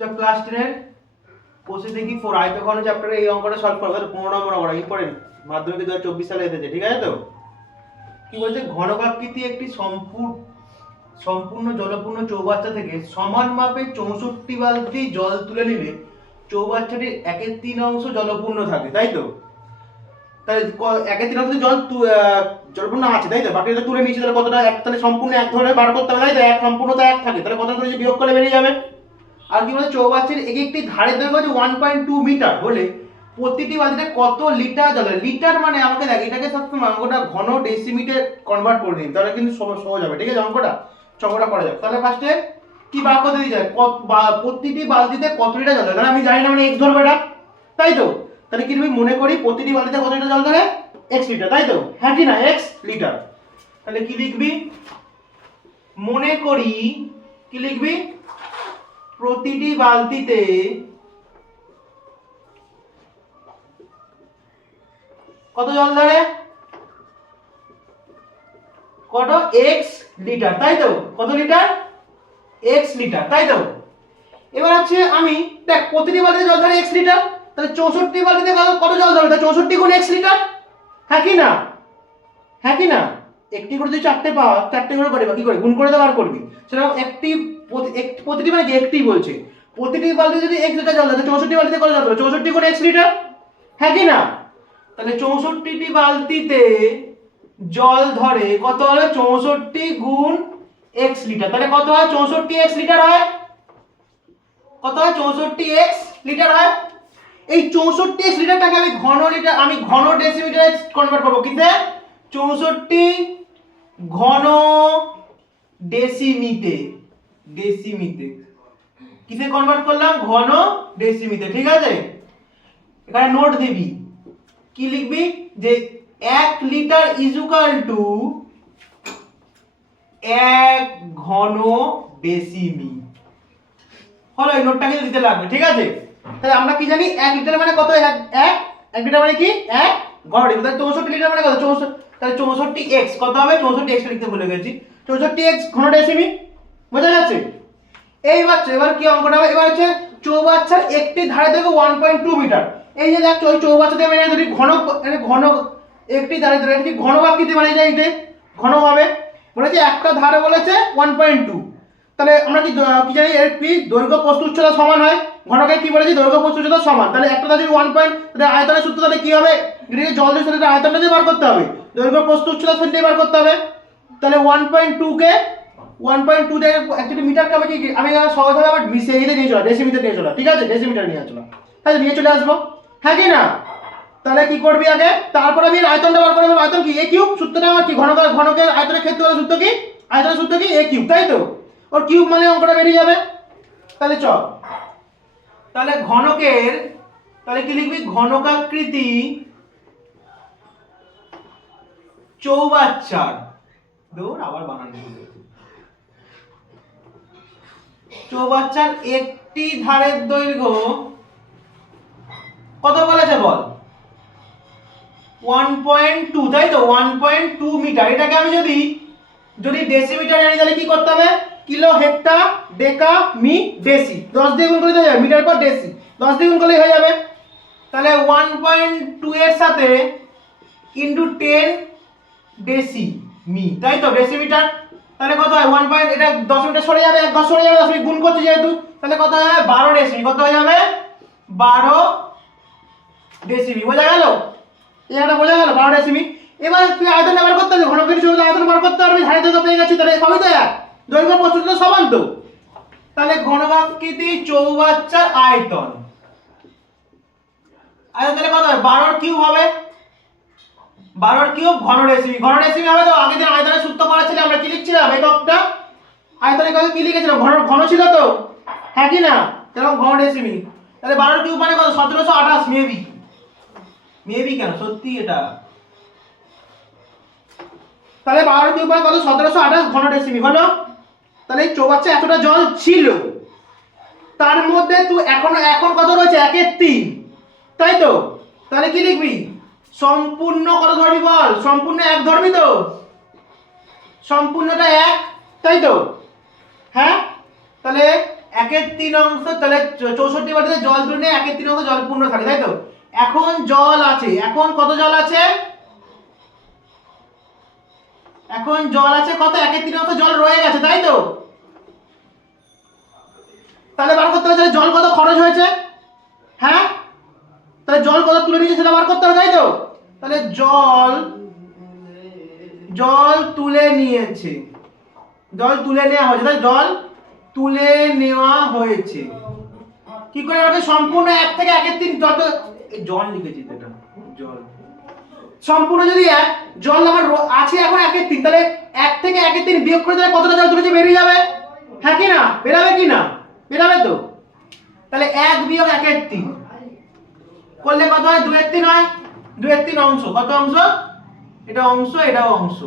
তো ক্লাস টেনের কোষে দেখি ফোর আয়তঘন চ্যাপ্টারে এই অঙ্কটা সলভ করো তাহলে পনেরো নম্বর অঙ্কটা ইম্পর্টেন্ট মাধ্যমিকে দু চব্বিশ সালে এসেছে, ঠিক আছে তো? কি বলছে? ঘনকাকৃতি একটি সম্পূর্ণ সম্পূর্ণ জলপূর্ণ চৌবাচ্চা থেকে সমান মাপে চৌষট্টি বালতি জল তুলে নিলে চৌবাচ্চাটির একের তিন অংশ জলপূর্ণ থাকে, তাই তো? তাহলে একের তিন অংশ জল তু- জলপূর্ণ আছে, তাই তো? বাকিটা তুলে নিয়েছি, তাহলে কতটা এক, তাহলে সম্পূর্ণ এক ধরে বার করতে হবে, তাই তো? এক সম্পূর্ণতা এক থাকে, তাহলে কতটা করে বিয়োগ করলে বেরিয়ে যাবে? আর কি বলে চৌবাচ্চার এক একটি ধারের দৈর্ঘ্য হচ্ছে ওয়ান পয়েন্ট টু মিটার হলে প্রতিটি বালতিতে কত লিটার জল লিটার মানে আমাকে দেখ, এটাকে সবসময় অঙ্কটা ঘন ডেসিমিটার কনভার্ট করে দিন, তাহলে কিন্তু সহজ হবে। ঠিক আছে, অঙ্কটা? অঙ্কটা করা যাবে তাহলে ফার্স্টে কি বার করতে দিয়ে যায় কত বা- প্রতিটি বালতিতে কত লিটার জল তাহলে আমি জানি না মানে এক্স ধরবে এটা। তাই তো? তাহলে কি তুমি মনে করি, প্রতিটি বালতিতে কত লিটার জল ধরে? এক্স লিটার তাই তো? হ্যাঁ কি না? এক্স লিটার তাহলে কি লিখবি? মনে করি, কি লিখবি? প্রতিটি বালতিতে কত জল ধরে? কত? এক্স লিটার তাই তো? কত লিটার এক্স লিটার তাই তো? এবার হচ্ছে আমি, দেখ, প্রতিটি বালতিতে জল ধরে এক্স লিটার তাহলে চৌষট্টি বালতিতে কত জল ধরে? তাহলে চৌষট্টি গুণ এক্স লিটার হ্যাঁ কি না? হ্যাঁ কি না? একটি করে যদি চারটে পাওয়া, চারটে করে করে কি করে? গুণ করে দেওয়ার করবি। সেরকম একটি প্রতিটি মানে একটি বলছে। প্রতিটি বালতিতে যদি এক লিটার জল থাকে চৌষট্টি বালতিতে কত জল চৌষট্টি গুণ এক্স লিটার? হ্যাঁ কি না? তাহলে চৌষট্টিটি বালতিতে জল ধরে কত হলো চৌষট্টি গুণ এক্স লিটার। তাহলে কত হয়? চৌষট্টি এক্স লিটার হয়? কত হয়? চৌষট্টি এক্স লিটার হয়? এই চৌষট্টি এক্স লিটারটাকে আমি ঘন লিটার আমি ঘন ডেসিমিটারে কনভার্ট করব। কিন্তু চৌষট্টি ঘন ডেসিমিতে ডেসিমিতে কিসে কনভার্ট করলাম? ঘন ডেসিমিতে ঠিক আছে? এখানে নোট দিবি। কি লিখবি? যে এক লিটার ইজুকাল টু এক ঘন ডেসিমি হলো, এই নোটটা কিন্তু দিতে লাগবে, ঠিক আছে? তাহলে আমরা কি জানি? এক লিটার মানে কত? এক এক? লিটার মানে কি? এক ঘন। ডেসিমি তাহলে চৌষট্টি লিটার মানে কত? চৌষট্টি তাহলে চৌষট্টি এক্স কত হবে? চৌষট্টি এক্স লিখতে ভুলে গেছি। চৌষট্টি এক্স ঘন ডেসিমি বোঝা যাচ্ছে? এই বাচ্চা, এবার কি অঙ্কটা এবার হচ্ছে চৌবাচ্চার একটি ধারে থেকে ওয়ান পয়েন্ট টু মিটার এই যে দেখ ওই চৌবাচ্চা দেবে যদি ঘন মানে ঘন একটি ধারে ধরে একটি ঘন বাক্যতে বানিয়ে যায় এতে ঘন হবে। বলেছে একটা ধারে বলেছে ওয়ান পয়েন্ট টু তাহলে আমরা কি কি জানি? এর দৈর্ঘ্য প্রস্থ উচ্চতা সমান হয়। ঘনকে কি বলেছি? দৈর্ঘ্য প্রস্থ উচ্চতা সমান। তাহলে একটা ধারে ওয়ান পয়েন্ট তাহলে আয়তনের সূত্র তাহলে কি হবে? এটাকে জল দিয়ে সাথে আয়তনটা দিয়ে বার করতে হবে। দৈর্ঘ্য প্রস্থ উচ্চতা সাথে বার করতে হবে। তাহলে ওয়ান পয়েন্ট টু কে ওয়ান পয়েন্ট টু থেকে অ্যাকচুয়ালি মিটারকে আমি কি আমি সহজভাবে আবার সেইতে নিয়ে চলা ডেসিমিটার নিয়ে চলা, ঠিক আছে? ডেসিমিটার নিয়ে চলা। তাহলে নিয়ে চলে আসব। হ্যাঁ কি না? তাহলে কি করবি আগে? তারপরে আমি আয়তনটা বার করে আয়তন কি? এ কিউব সূত্রটা আমার কি? ঘনক ঘনকের আয়তনের ক্ষেত্রে সূত্র কি? আয়তনের সূত্র কি? এ কিউব তাই তো? ওর কিউব মানে অঙ্কটা বেরিয়ে যাবে। তাহলে চল তাহলে ঘনকের, তাহলে কি লিখবি? ঘনকাকৃতি চৌবাচ্চার। দৌড় আবার বানান চৌবাচ্চার একটি ধারের দৈর্ঘ্য কত বলেছে বল? ওয়ান পয়েন্ট টু তাই তো? One point two metre. এটাকে আমি যদি যদি ডেসিমিটার জানি তাহলে কি করতে হবে? কিলো হেক্টা ডেকা মি ডেসি দশ দিয়ে গুণ করে দিতে যাবে, মিটার পর ডেসি। দশ দিয়ে গুণ করলেই হয়ে যাবে। তাহলে ওয়ান পয়েন্ট টু এর সাথে ইন্টু টেন ডেসি মি তাই তো? ডেসিমিটার তাহলে কত হয়? ওয়ান পয়েন্ট এটা দশ মিটার সরে যাবে, এক দশ সরে যাবে, দশ মিনিট গুণ করছে যেহেতু, তাহলে কত হবে? বারো ডেসিমি কত হয়ে যাবে? বারো ডেসিমি বোঝা গেল? একটা বোঝা গেল, বারো ডেসিমি এবার তুই আয়তন বার করতে হবে ঘন সঙ্গে আয়তন বার করতে পারবি ধারে দৈর্ঘ্য পেয়ে গেছি, তাহলে সবই তো এক। দৈর্ঘ্য প্রস্তুত তো সমান তো। তাহলে ঘনকাকৃতি চৌবাচ্চার আয়তন। আয়তন তাহলে কত হবে বারোর কিউব হবে। বারোর কিউব ঘন রেসিমি ঘন রেসিমি হবে তো? আগে দিন আয়তনের সূত্র করা ছিল আমরা কি লিখছিলাম? এককটা? আয়তনের কথা কি লিখেছিলাম ঘন ঘন ছিল তো? হ্যাঁ কি না? এরকম ঘন রেসিমি তাহলে বারোর কিউব মানে কত? সতেরোশো আঠাশ, মেবি। মেবি কেন? সত্যি এটা। তাহলে বারোর কিউব মানে কত? সতেরোশো আঠাশ ঘন ডেসিমি হলো তাহলে এই চৌবাচ্চা এতটা জল ছিল। তার মধ্যে তুই এখন এখন কত রয়েছে? একের তিন। তাই তো? তাহলে কি লিখবি? সম্পূর্ণ কত ধরবি বল? সম্পূর্ণ এক ধরবি তো? সম্পূর্ণটা এক? তাই তো? হ্যাঁ? তাহলে একের তিন অংশ, তাহলে চৌষট্টি বাটিতে জল তুলে একের তিন অংশ জল পূর্ণ থাকে, তাই তো? এখন জল আছে। এখন কত জল আছে? এখন জল আছে কত? একের তিন অংশ জল রয়ে গেছে, তাই তো? তাহলে বার করতে হবে জল কত খরচ হয়েছে? হ্যাঁ? তাহলে জল কত তুলে নিয়েছে সেটা বার করতে হবে, তাই তো? তাহলে জল জল তুলে নিয়েছে। জল তুলে নেওয়া হয়েছে। তাহলে জল তুলে নেওয়া হয়েছে। কি করে হবে? সম্পূর্ণ এক থেকে একের তিন যত জল লিখেছি এটা। জল। সম্পূর্ণ যদি এক, জল আমার আছে এখন একের তিন, তাহলে এক থেকে একের তিন বিয়োগ করে দিলে কতটা জল তুলেছে? বেরিয়ে যাবে। হ্যাঁ কি না? বেরাবে কি না? বেরাবে তো। তাহলে এক বিয়োগ একের তিন। করলে কত হয়? দুয়ের তিন হয়। দুয়ের তিন অংশ। কত অংশ? এটা অংশ, এটাও অংশ।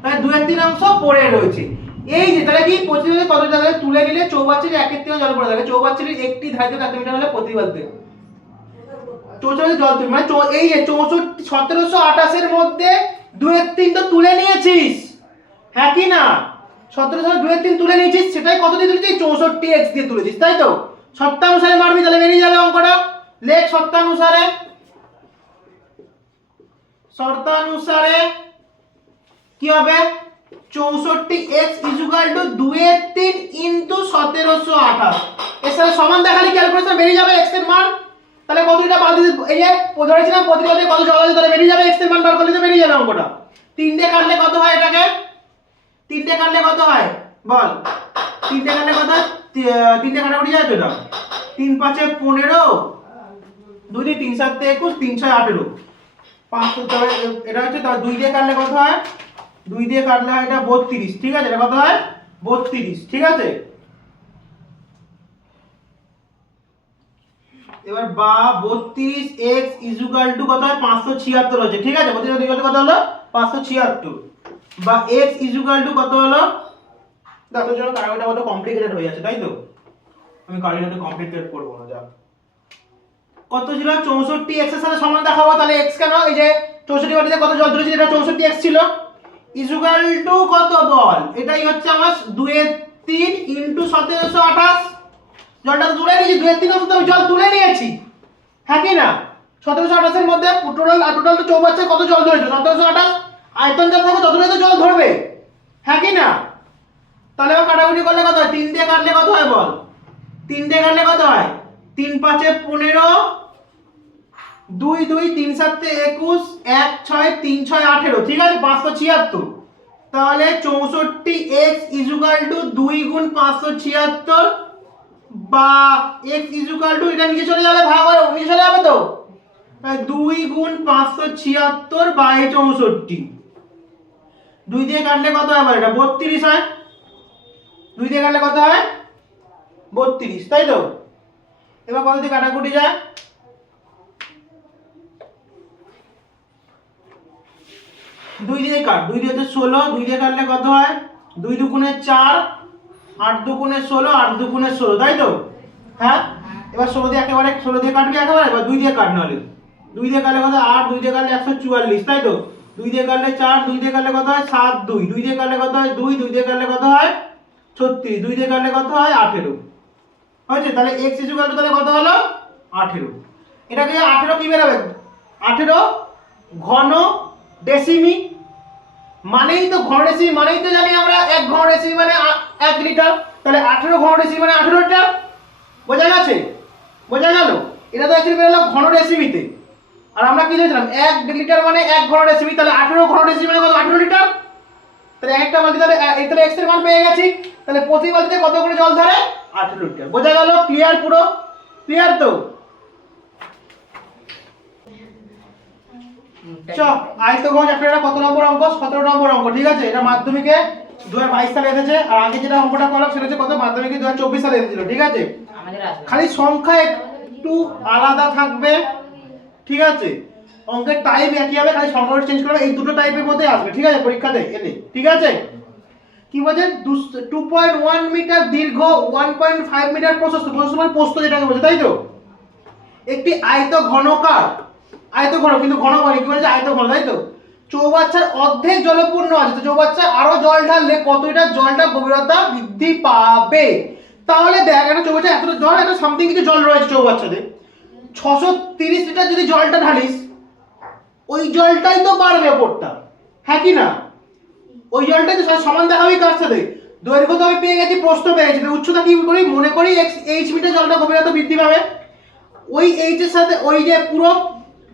তাহলে দুয়ের তিন অংশ পড়ে রয়েছে। এই যে, তাহলে কি প্রতিবাদে কত জল তুলে নিলে চৌবাচ্চাটি একের তিন জল পড়ে। থাকে চৌবাচ্চাটির একটি ধারিত কাকিমিটার হলে প্রতিবাদে চৌচল্লিশ জল তুলি মানে এই যে চৌষট্টি, সতেরোশো আঠাশের মধ্যে দুয়ের তিন তো তুলে নিয়েছিস। হ্যাঁ কি না? সতেরোশো দুয়ের তিন তুলে নিয়েছিস, সেটাই কত দিয়ে তুলেছিস? চৌষট্টি এক্স দিয়ে তুলেছিস, তাই তো? সপ্তাহানুসারে মারবি, তাহলে বেরিয়ে যাবে অঙ্কটা। লেখ সপ্তাহানুসারে। শর্তানুসারে কি হবে? চৌষট্টি এক্স ইজুকাল টু দুয়ের তিন ইন্টু সতেরোশো আঠাশ। সাথে সমান দেখালে ক্যালকুলেশন বেরিয়ে যাবে এক্সের মান। তাহলে কতটা বাদ দিতে এই যে ধরেছিলাম প্রতিবাদে কত জল তাহলে বেরিয়ে যাবে এক্সের মান বার করলে তো বেরিয়ে যাবে অঙ্কটা। তিনটে কাটলে কত হয় এটাকে? তিনটে কাটলে কত হয়? বল। তিনটে কাটলে কত তিনটে কাটাকুটি যায় তো এটা। তিন পাঁচে পনেরো। দুই দিয়ে তিন সাতে একুশ, তিন ছয় আঠেরো। পাঁচ এটা হচ্ছে দুই দিয়ে কাটলে কত হয়? দুই দিয়ে কাটলে হয় এটা বত্রিশ, ঠিক আছে? এটা কত হয়? বত্রিশ, ঠিক আছে? এবার বা বত্রিশ এক্স ইজুকাল টু কত হয়? পাঁচশো ছিয়াত্তর হচ্ছে, ঠিক আছে? বত্রিশ ইজুকাল কত হলো? পাঁচশো ছিয়াত্তর। বা এক্স ইজুকাল টু কত হলো? দেখো জন্য কারণটা কত কমপ্লিকেটেড হয়ে যাচ্ছে, তাই তো? আমি কারিগরটা কমপ্লিকেটেড করব না, যা। কত ছিল? চৌষট্টি এক্সের সাথে সমান দেখাবো, তাহলে এক্স কেন? এই যে চৌষট্টি বাটিতে কত জল তুলেছি এটা চৌষট্টি এক্স ছিল। ইজুকাল টু কত বল? এটাই হচ্ছে আমার দুয়ে তিন ইন্টু সতেরোশো আঠাশ। জলটা তুলে নিয়েছি দুয়ের তিন আমি জল তুলে নিয়েছি। হ্যাঁ কি না? সতেরোশো আঠাশের মধ্যে টোটাল টোটাল তো চৌবাচ্চায় কত জল ধরেছে? সতেরোশো আঠাশ, আয়তন যা থাকবে ততটাই তো জল ধরবে। হ্যাঁ কি না? তাহলে এবার কাটাকুটি করলে কত হয়? তিন দিয়ে কাটলে কত হয় বল? তিন দিয়ে কাটলে কত হয়? তিন পাঁচে পনেরো দুই দুই তিন সাতে একুশ, এক ছয় তিন ছয় আঠেরো, ঠিক আছে? পাঁচশো ছিয়াত্তর। তাহলে চৌষট্টি এক্স ইজুকাল টু দুই গুণ পাঁচশো ছিয়াত্তর বা এক্স ইজুকাল টু, এটা নিচে চলে যাবে, ভাগ হয়ে নিচে চলে যাবে তো? দুই গুণ পাঁচশো ছিয়াত্তর বাই চৌষট্টি। দুই দিয়ে কাটলে কত হয় এটা? বত্রিশ হয়। দুই দিয়ে কাটলে কত হয়? বত্রিশ, তাই তো? এবার কত দিয়ে কাটাকুটি যায়? দুই দিয়ে কাট দুই দিয়ে ষোলো দুই দিয়ে কাটলে কত হয় দুই দুগুণে চার আট দুগুণে ষোলো আট দুগুণে ষোলো তাই তো হ্যাঁ এবার ষোলো দিয়ে একেবারে ষোলো দিয়ে কাটবি একেবারে এবার দুই দিয়ে কাট নাহলে দুই দিয়ে কাটলে কত আট দুই দিয়ে কাটলে একশো চুয়াল্লিশ তাই তো দুই দিয়ে কাটলে চার দুই দিয়ে কাটলে কত হয় সাত দুই দুই দিয়ে কাটলে কত হয় দুই দুই দিয়ে কাটলে কত হয় ছত্রিশ দুই দিয়ে কাটলে কত হয় আঠেরো হয়েছে তাহলে এক্স ইজু তাহলে কত হলো আঠেরো এটাকে আঠেরো কি বেরোবে আঠেরো ঘন ডেসিমি মানেই তো ঘন ডেসিমি মানেই তো জানি আমরা এক ঘন ডেসিমি মানে এক লিটার তাহলে আঠেরো ঘন ডেসিমি মানে আঠেরো লিটার বোঝা গেছে? বোঝা গেল? এটা তো অ্যাকচুয়ালি বেরোলো ঘন ডেসিমিতে আর আমরা কি দিয়েছিলাম এক লিটার মানে এক ঘন ডেসিমি তাহলে আঠেরো ঘন ডেসিমি মানে কত, আঠেরো লিটার তাহলে একটা বালতি তাহলে এই তাহলে এক্সের মান পেয়ে গেছি। তাহলে প্রতি বালতিতে কত করে জল ধরে? আঠেরো লিটার বোঝা গেল? ক্লিয়ার পুরো? ক্লিয়ার তো? চ আয়তঘন চ্যাপ্টারটা কত নম্বর অঙ্ক? সতেরো নম্বর অঙ্ক ঠিক আছে? এটা মাধ্যমিকে দু হাজার বাইশ সালে এসেছে আর আগে যেটা অঙ্কটা করলাম সেটা হচ্ছে কত? মাধ্যমিকে দু হাজার চব্বিশ সালে এসেছিল ঠিক আছে? খালি সংখ্যা একটু আলাদা থাকবে ঠিক আছে? অঙ্কের টাইপ একই হবে খালি সংখ্যাটা চেঞ্জ করবে এই দুটো টাইপের মধ্যে আসবে ঠিক আছে? পরীক্ষাতে এলে ঠিক আছে? কি বলছে? টু পয়েন্ট ওয়ান মিটার দীর্ঘ ওয়ান পয়েন্ট ফাইভ মিটার প্রশস্ত প্রশস্ত মানে প্রস্থ যেটাকে বলছে তাই তো? একটি আয়ত ঘনকার আয়ত ঘন কিন্তু ঘন মানে কি বলছে? আয়ত ঘন তাই তো? চৌবাচ্চার অর্ধেক জলপূর্ণ আছে, তো চৌবাচ্চা আরও জল ঢাললে কতটা জলটা গভীরতা বৃদ্ধি পাবে? তাহলে দেখ, একটা চৌবাচ্চা এতটা জল একটা সামথিং কিছু জল রয়েছে চৌবাচ্চাতে। ছশো তিরিশ লিটার যদি জলটা ঢালিস, ওই জলটাই তো বাড়বে ওপরটা। হ্যাঁ কি না? ওই জলটাই তো সমান দেখাবেই কার সাথে? দৈর্ঘ্য তো আমি পেয়ে গেছি, প্রস্থ পেয়ে গেছি, উচ্চতা কি করি? মনে করি এইচ মিটার জলটা গভীরতা বৃদ্ধি পাবে। ওই এইচের সাথে, ওই যে পুরো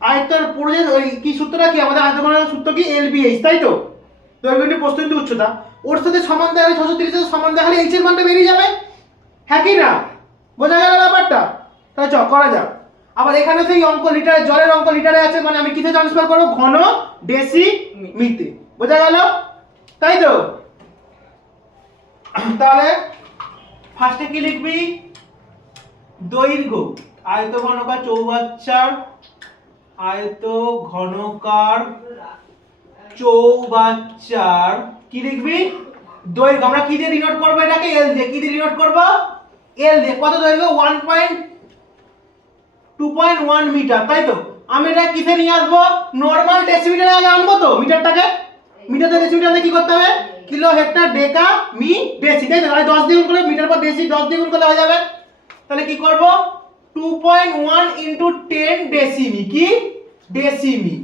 আয়তর যে ওই কি সূত্রটা কি? আমাদের আয়তনের সূত্র কি? এল বি এইচ তাই তো? দৈর্ঘ্য ইন্টু প্রস্থ ইন্টু উচ্চতা। ওর সাথে সমান দেখালে ছশো তিরিশের সাথে সমান দেখালে এইচ এর মানটা বেরিয়ে যাবে? হ্যাঁ কি না? বোঝা গেল ব্যাপারটা? তাহলে চ, করা যাক। আবার এখানে সেই অঙ্ক লিটারে জলের অঙ্ক লিটারে আছে মানে আমি কিসে ট্রান্সফার করব? ঘন ডেসি মিতে। বোঝা গেল? তাই তো? তাহলে ফার্স্টে কি লিখবি? দৈর্ঘ্য। আয়ত ঘনকার চৌবাচ্চার আয়ত ঘনকার চৌবাচ্চার, কি লিখবি দৈর্ঘ্য, আমরা কি দিয়ে ডিনোট করব এটাকে? এল দিয়ে। কি দিয়ে ডিনোট করব? এল দিয়ে। কত দৈর্ঘ্য? One point two point one metre তাই তো? আমি এটা কিসে নিয়ে আসব? নর্মাল ডেসিমিটারে আগে আনব তো মিটারটাকে মিটার থেকে ডেসিমিটারে কি করতে হবে? কিলো হেক্টর ডেকা মি ডেসি তাই তো? দশ দ্বিগুণ করে মিটার পর ডেসি দশ দ্বিগুণ করলে হয়ে যাবে। তাহলে কি করব? Two point one into ten decimetre কি? ডেসিমি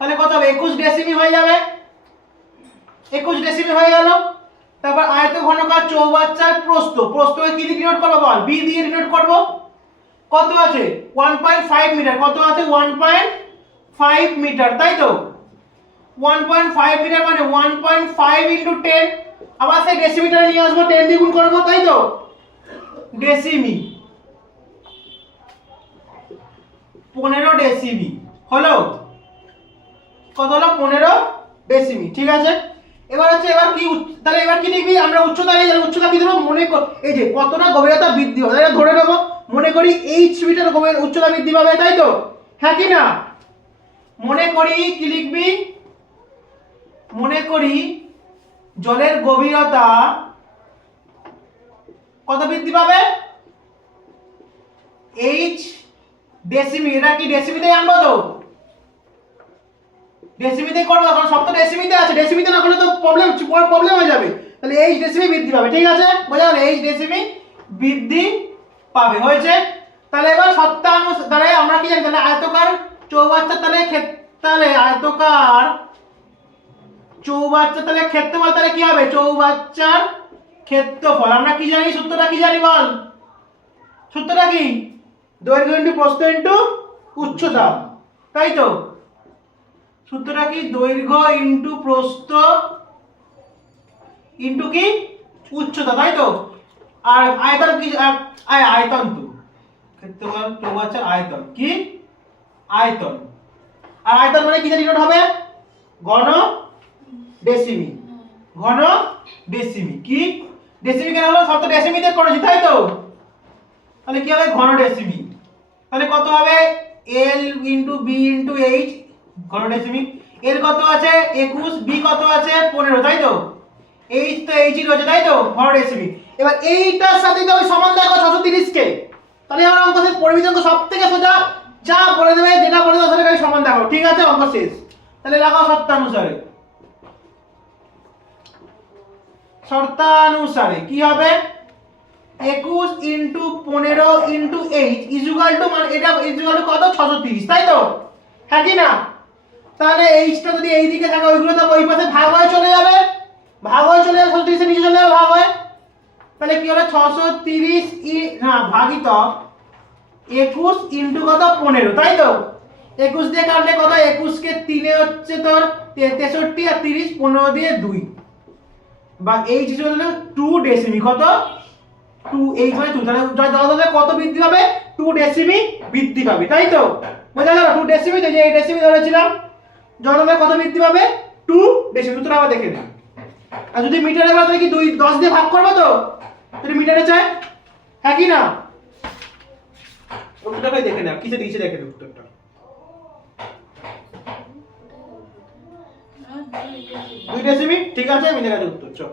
তাহলে কত হবে? একুশ ডেসিমি হয়ে যাবে। একুশ ডেসিমি হয়ে গেল। তারপর আয়ত ঘনকার চৌবাচ্চার প্রস্থ। প্রস্থকে কি দিয়ে ডিনোট করব বল? বি দিয়ে ডিনোট করব। কত আছে? ওয়ান পয়েন্ট ফাইভ মিটার কত আছে? ওয়ান পয়েন্ট ফাইভ মিটার তাই তো? ওয়ান পয়েন্ট ফাইভ মিটার মানে one point five into ten আবার সেই ডেসিমিটারে নিয়ে আসব টেন দ্বিগুণ করব, তাই তো? ডেসিমি পনেরো ডেসিমি। হলো? কত হলো? পনেরো ডেসিমি, ঠিক আছে? এবার হচ্ছে, এবার কি তাহলে এবার কি লিখবি আমরা উচ্চতা নিয়ে উচ্চতা কি দেবো? মনে কর এই যে কতটা গভীরতা বৃদ্ধি হবে, তাহলে ধরে নেব, মনে করি এইচ মিটার গভীর উচ্চতা বৃদ্ধি পাবে, তাই তো? হ্যাঁ কি না? মনে করি কি লিখবি? মনে করি জলের গভীরতা কত বৃদ্ধি পাবে? এইচ ডেসিমি এটা কি ডেসিমিতে আনব তো? ডেসিমিতে করব, কারণ সব তো ডেসিমিতে আছে। ডেসিমিতে না করলে তো প্রবলেম প্রবলেম হয়ে যাবে। তাহলে এইচ ডেসিমি বৃদ্ধি পাবে, ঠিক আছে? বোঝা গেল? এইচ ডেসিমি বৃদ্ধি পাবে, হয়েছে? তাহলে এবার সত্তানু তাহলে আমরা কি জানি? তাহলে আয়তকার চৌবাচ্চা তাহলে তাহলে আয়তকার চৌবাচ্চা তাহলে ক্ষেত্রফল, তাহলে কি হবে? চৌবাচ্চার ক্ষেত্রফল। আমরা কি জানি? সূত্রটা কি জানি বল? সূত্রটা কি? দৈর্ঘ্য ইন্টু প্রস্থ ইন্টু উচ্চতা তাই তো? সূত্রটা কি? দৈর্ঘ্য ইন্টু প্রস্থ ইন্টু কি? উচ্চতা তাই তো? আর আয়তন কি? আয়- আয়তন তো। ক্ষেত্রফল চৌবাচ্চার আয়তন। কি? আয়তন। আর আয়তন মানে কি জানি? হবে। ঘন ডেসিমি। ঘন ডেসিমি। কি? ডেসিমি কেন হলো? সব তো ডেসিমিতে করেছি, তাই তো? তাহলে কি হবে? ঘন ডেসিমি। তাহলে কত হবে? L into B into H ঘন ডেসিমি এর কত আছে? একুশ। বি কত আছে? পনেরো, তাই তো? এইচ তো এইচই রয়েছে, তাই তো? ঘন ডেসিমি এবার এইটার সাথে তো ওই সমান দেখো ছশো তিরিশকে তাহলে আমার অঙ্ক শেষ। পরিমিত অঙ্ক সব থেকে সোজা। যা বলে দেবে, যেটা বলে দেবে সেটা সমান দেখো। ঠিক আছে, অঙ্ক শেষ। তাহলে লাগাও শর্তানুসারে। শর্তানুসারে কি হবে? একুশ ইন্টু পনেরো ইন্টু এইট ইজুগাল টু মানে এটা ইজুগাল টু কত? ছশো তিরিশ, তাই তো? হ্যাঁ কি না? তাহলে এইচটা যদি এই দিকে থাকে ওইগুলো তো ওই পাশে ভাগ হয়ে চলে যাবে। ভাগ হয়ে চলে যাবে, ছশো তিরিশের নিচে চলে যাবে, ভাগ হয়ে। তাহলে কি হবে? ছশো তিরিশ ই, না ভাগিত একুশ ইন্টু কত? পনেরো, তাই তো? একুশ দিয়ে কাটলে কত? একুশকে তিনে হচ্ছে তোর তেষট্টি আর তিরিশ, পনেরো দিয়ে দুই। বা এইচ হলো টু ডেসিমি কত? টু তাহলে জয় কত বৃদ্ধি পাবে? টু ডেসিমি বৃদ্ধি পাবে, তাই তো? বোঝা গেল? টু ডেসিমি, তো এই ডেসিমি ধরেছিলাম। জলদে কত বৃদ্ধি পাবে? টু ডেসিমি সূত্র আবার দেখে নিন আর যদি মিটারে বলা তাহলে কি দুই, দশ দিয়ে ভাগ করব তো? যদি মিটারে চায়? হ্যাঁ কি না? উত্তরটা দেখে নাও কিসে দিয়েছে দেখে নাও উত্তরটা। দুই ডেসিমি, ঠিক আছে, মিলে গেছে উত্তর, চল।